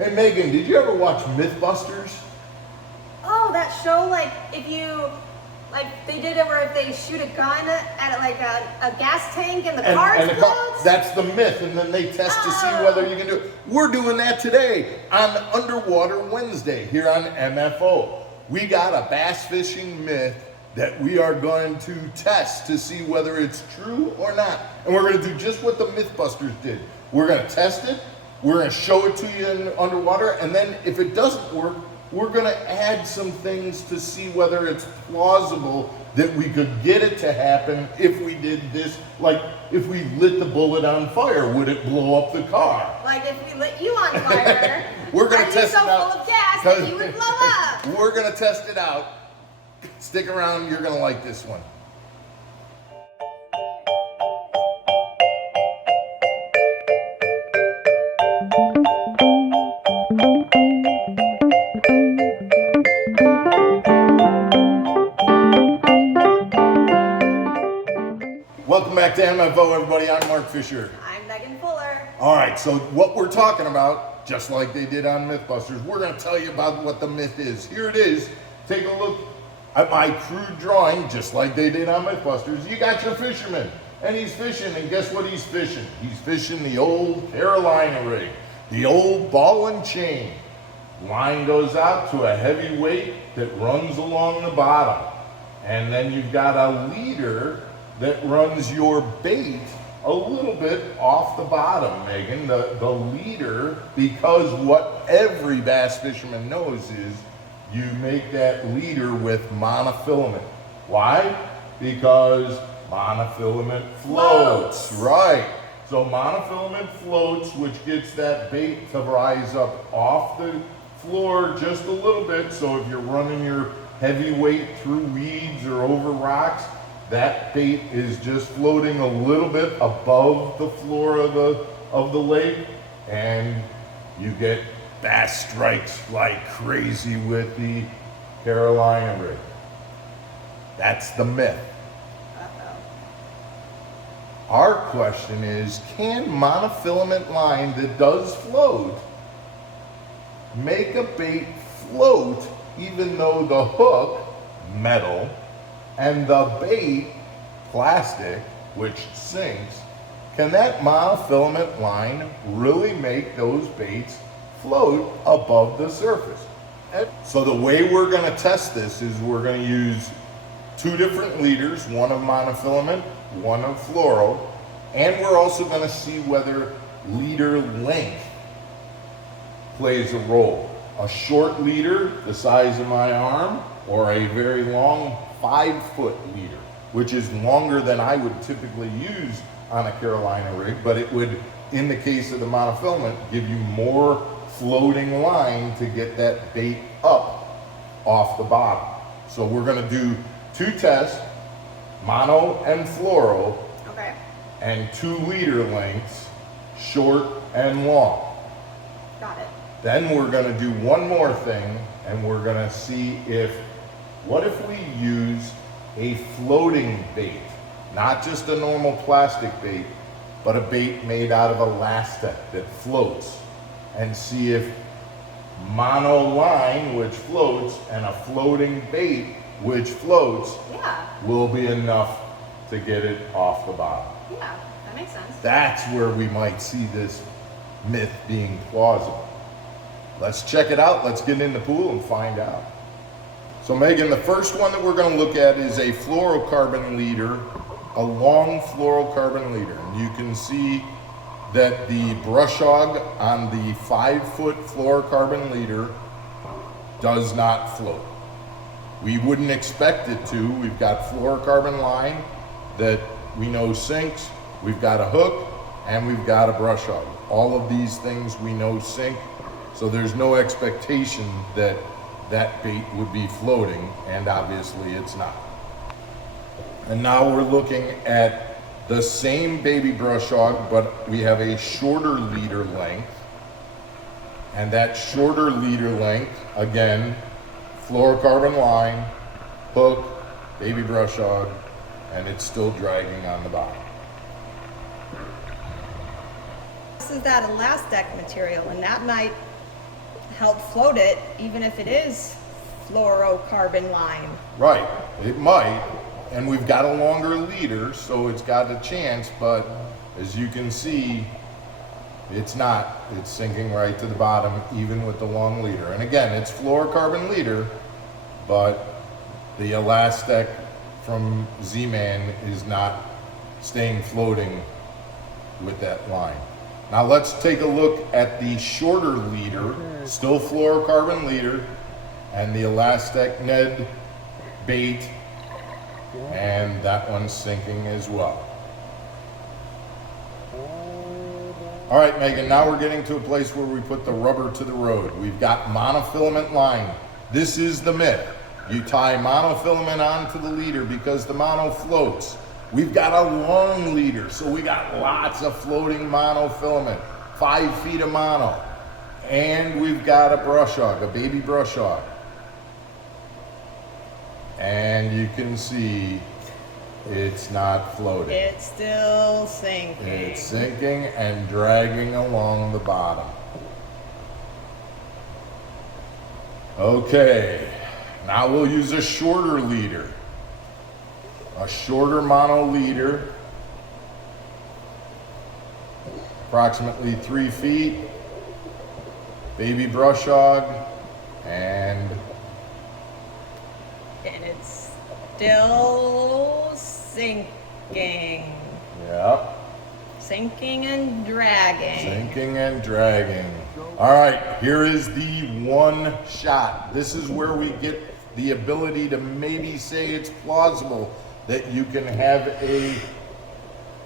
Hey Megan, did you ever watch Mythbusters? Oh, that show, like, if you, like, they did it where if they shoot a gun at, like, a gas tank and the car explodes? That's the myth, and then they test to see whether you can do it. We're doing that today on Underwater Wednesday here on MFO. We got a bass fishing myth that we are going to test to see whether it's true or not. And we're going to do just what the Mythbusters did. We're going to test it, we're going to show it to you in underwater, and then if it doesn't work, we're going to add some things to see whether it's plausible that we could get it to happen if we did this. Like, if we lit the bullet on fire, would it blow up the car? Like if we lit you on fire, we're going to test so it out. Full of gas that you would blow up. We're going to test it out. Stick around, you're going to like this one. Welcome back to MFO, everybody. I'm Mark Fisher. I'm Megan Fuller. All right, so what we're talking about, just like they did on Mythbusters, we're going to tell you about what the myth is. Here it is. Take a look at my crude drawing, just like they did on Mythbusters. You got your fisherman, and he's fishing, and guess what he's fishing? He's fishing the old Carolina rig, the old ball and chain. Line goes out to a heavy weight that runs along the bottom, and then you've got a leader that runs your bait a little bit off the bottom, Megan. The leader, because what every bass fisherman knows is you make that leader with monofilament. Why? Because monofilament floats. Right. So monofilament floats, which gets that bait to rise up off the floor just a little bit. So if you're running your heavy weight through weeds or over rocks, that bait is just floating a little bit above the floor of the lake, and you get bass strikes like crazy with the Carolina rig. That's the myth. Our question is, can monofilament line that does float make a bait float even though the hook, metal, and the bait, plastic, which sinks? Can that monofilament line really make those baits float above the surface? So the way we're going to test this is we're going to use two different leaders, one of monofilament, one of fluoro, and we're also going to see whether leader length plays a role. A short leader, the size of my arm, or a very long 5-foot leader, which is longer than I would typically use on a Carolina rig, but it would, in the case of the monofilament, give you more floating line to get that bait up off the bottom. So we're going to do two tests, mono and fluoro, Okay. and 2 leader lengths, short and long. Got it. Then we're going to do one more thing, and we're going to see what if we use a floating bait, not just a normal plastic bait, but a bait made out of elastic that floats, and see if mono line, which floats, and a floating bait, which floats, will be enough to get it off the bottom. Yeah, that makes sense. That's where we might see this myth being plausible. Let's check it out. Let's get in the pool and find out. So Megan, the first one that we're going to look at is a fluorocarbon leader, a long fluorocarbon leader. And you can see that the brush hog on the 5-foot fluorocarbon leader does not float. We wouldn't expect it to. We've got fluorocarbon line that we know sinks, we've got a hook, and we've got a brush hog. All of these things we know sink, so there's no expectation that that bait would be floating, and obviously it's not. And now we're looking at the same baby brush hog, but we have a shorter leader length. And that shorter leader length, again, fluorocarbon line, hook, baby brush hog, and it's still dragging on the bottom. This is that elastic material, and that might help float it, even if it is fluorocarbon line. Right, it might, and we've got a longer leader, so it's got a chance, but as you can see, it's not. It's sinking right to the bottom, even with the long leader. And again, it's fluorocarbon leader, but the elastic from Z-Man is not staying floating with that line. Now let's take a look at the shorter leader, still fluorocarbon leader, and the elastic Ned bait, and that one's sinking as well. All right, Megan, now we're getting to a place where we put the rubber to the road. We've got monofilament line. This is the myth. You tie monofilament onto the leader because the mono floats. We've got a long leader, so we got lots of floating monofilament, 5 feet of mono. And we've got a brush hog, a baby brush hog. And you can see it's not floating. It's still sinking. It's sinking and dragging along the bottom. Okay, now we'll use a shorter leader. A shorter mono leader, approximately 3 feet, baby brush hog, and it's still sinking. Yep. Sinking and dragging. Sinking and dragging. All right, here is the one shot. This is where we get the ability to maybe say it's plausible that you can have a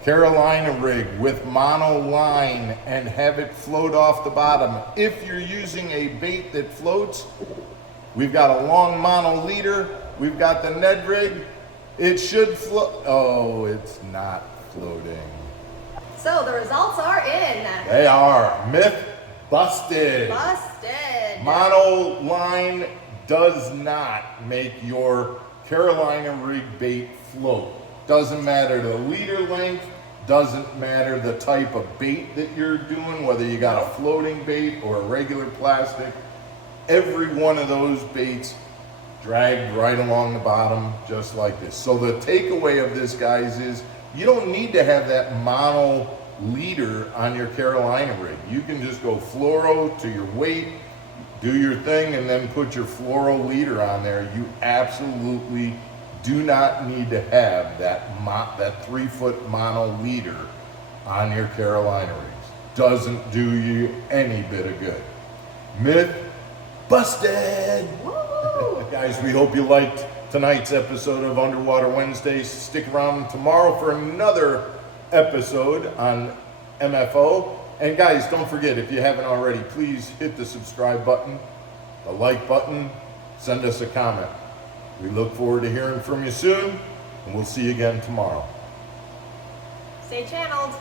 Carolina rig with mono line and have it float off the bottom. If you're using a bait that floats, we've got a long mono leader, we've got the Ned rig, it should float. Oh, it's not floating. So the results are in. They are. Myth busted. Busted. Mono line does not make your Carolina rig bait float. Doesn't matter the leader length, doesn't matter the type of bait that you're doing, whether you got a floating bait or a regular plastic. Every one of those baits dragged right along the bottom just like this. So the takeaway of this, guys, is you don't need to have that mono leader on your Carolina rig. You can just go fluoro to your weight, do your thing, and then put your fluoro leader on there. You absolutely do not need to have that 3-foot mono leader on your Carolina rigs. Doesn't do you any bit of good. Myth busted. Guys, we hope you liked tonight's episode of Underwater Wednesdays. Stick around tomorrow for another episode on MFO. And guys, don't forget, if you haven't already, please hit the subscribe button, the like button, send us a comment. We look forward to hearing from you soon, and we'll see you again tomorrow. Stay channeled.